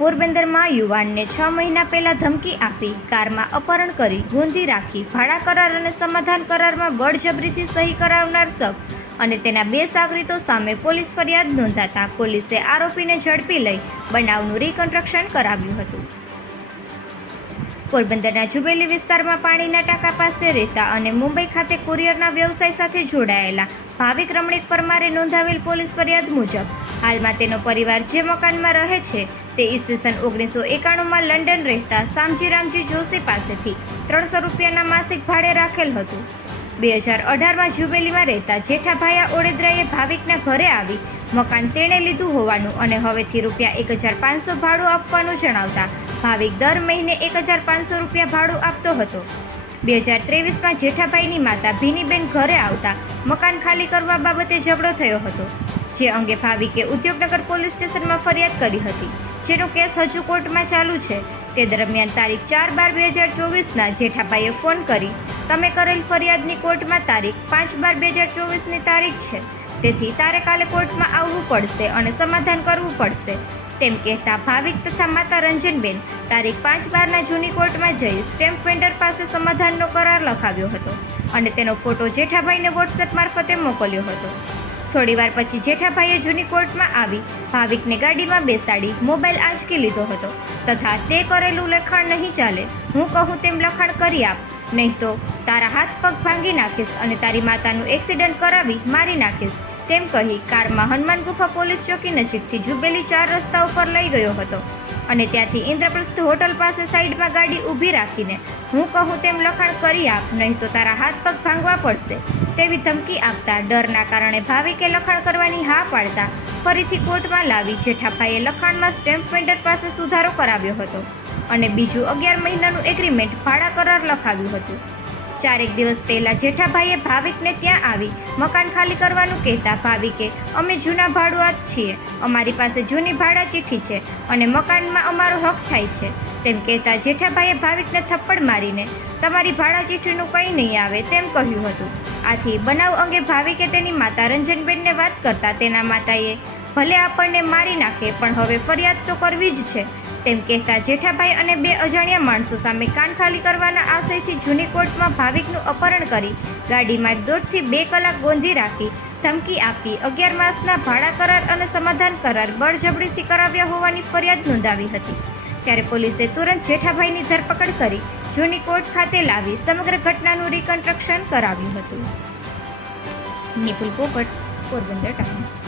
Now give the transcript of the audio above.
પોરબંદરમાં યુવાનને 6 મહિના પહેલા ધમકી આપી કારમાં અપહરણ કરી ગોંધી રાખી ભાડા કરાર અને સમાધાન કરારમાં બળજબરીથી સહી કરાવનાર શખ્સ અને તેના 2 સાગરીતો સામે પોલીસ ફરિયાદ નોંધાતા પોલીસે આરોપીને ઝડપી લઈ બનાવનું રિકન્સ્ટ્રક્શન કરાવ્યું હતું। પોરબંદરના જુબેલી વિસ્તારમાં પાણીના ટાંકા પાસે રહેતા અને મુંબઈ ખાતે કુરિયરના વ્યવસાય સાથે જોડાયેલા ભાવિક રમણીક પરમારે નોંધાવેલ પોલીસ ફરિયાદ મુજબ હાલમાં તેનો પરિવાર જે મકાનમાં રહે છે તે ઈસવીસન 1991માં લંડન રહેતા શામજી રામજી જોશી પાસેથી 300 રૂપિયાના માસિક ભાડે રાખેલ હતું। 2018માં જુબેલીમાં રહેતા જેઠાભાયા ઓડેદરાએ ભાવિકના ઘરે આવી મકાન તેણે લીધું હોવાનું અને હવેથી ₹1500 ભાડું આપવાનું જણાવતા ભાવિક દર મહિને 1500 રૂપિયા ભાડું આપતો હતો। 2023માં જેઠાભાઈની માતા ભીનીબેન ઘરે આવતા મકાન ખાલી કરવા બાબતે ઝઘડો થયો હતો, જે અંગે ભાવિકે ઉદ્યોગનગર પોલીસ સ્ટેશનમાં ફરિયાદ કરી હતી, જેનો કેસ હજુ કોર્ટમાં ચાલુ છે। તે દરમિયાન તારીખ 4/12/2024ના જેઠાભાઈએ ફોન કરી તમે કરેલ ફરિયાદની કોર્ટમાં તારીખ 5/12/2024ની તારીખ છે, તેથી તારે કાલે કોર્ટમાં આવવું પડશે અને સમાધાન કરવું પડશે તેમ કહેતા ભાવિક તથા માતા રંજનબેન તારીખ 5/12ના જૂની કોર્ટમાં જઈ સ્ટેમ્પ વેન્ડર પાસે સમાધાનનો કરાર લખાવ્યો હતો અને તેનો ફોટો જેઠાભાઈને વોટ્સએપ મારફતે મોકલ્યો હતો। થોડીવાર પછી જેઠાભાઈએ જૂની કોર્ટમાં આવી ભાવિકને ગાડીમાં બેસાડી મોબાઈલ આંચકી લીધો હતો તથા તે કરેલું લખાણ નહીં ચાલે, હું કહું તેમ લખાણ કરી આપ, નહીં તો તારા હાથ પગ ભાંગી નાખીશ અને તારી માતાનું એક્સિડન્ટ કરાવી મારી નાખીશ તેમ કહી કારમાં હનુમાન ગુફા પોલીસ ચોકી નજીકથી જુબેલી 4 રસ્તા ઉપર લઈ ગયો હતો અને ત્યાંથી ઇન્દ્રપ્રસ્થ હોટલ પાસે સાઈડમાં ગાડી ઊભી રાખીને હું કહું તેમ લખાણ કરી આપ, નહીં તો તારા હાથ પગ ભાંગવા પડશે તેવી ધમકી આપતા ડરના કારણે ભાવિકે લખાણ કરવાની હા પાડતા ફરીથી કોર્ટમાં લાવી જેઠાભાઈએ લખાણમાં સ્ટેમ્પ વેન્ડર પાસે સુધારો કરાવ્યો હતો અને બીજું 11 મહિનાનું એગ્રીમેન્ટ ભાડા કરાર લખાવ્યું હતું। 4 દિવસ પહેલા જેઠાભાઈએ ભાવિકને ત્યાં આવી મકાન ખાલી કરવાનું કહેતા ભાવિકે અમે જૂના ભાડુઆત છીએ, અમારી પાસે જૂની ભાડા ચિઠ્ઠી છે અને મકાનમાં અમારો હક થાય છે તેમ કહેતા જેઠાભાઈએ ભાવિકને થપ્પડ મારીને તમારી ભાડા ચિઠ્ઠીનું કંઈ નહીં આવે તેમ કહ્યું હતું। આથી બનાવ અંગે ભાવિકે તેની માતા રંજનબેનને વાત કરતા તેના માતાએ ભલે આપણને મારી નાખે પણ હવે ફરિયાદ તો કરવી જ છે તેમ કહેતા જેઠાભાઈ અને 2 અજાણ્યા માણસો સામે કાન ખાલી કરવાના આશયથી જૂની કોર્ટમાં ભાવિકનું અપહરણ કરી ગાડીમાં 1.5 થી 2 કલાક ગોંધી રાખી ધમકી આપી 11 માસના ભાડા કરાર અને સમાધાન કરાર બળજબરીથી કરાવ્યા હોવાની ફરિયાદ નોંધાવી હતી। ત્યારે પોલીસે તુરંત જેઠાભાઈની ધરપકડ કરી જૂની કોર્ટ ખાતે લાવી સમગ્ર ઘટનાનું રિકન્સ્ટ્રક્શન કરાવ્યું હતું। નિપુલ પોપટ, પોરબંદર ટાઈમ્સ।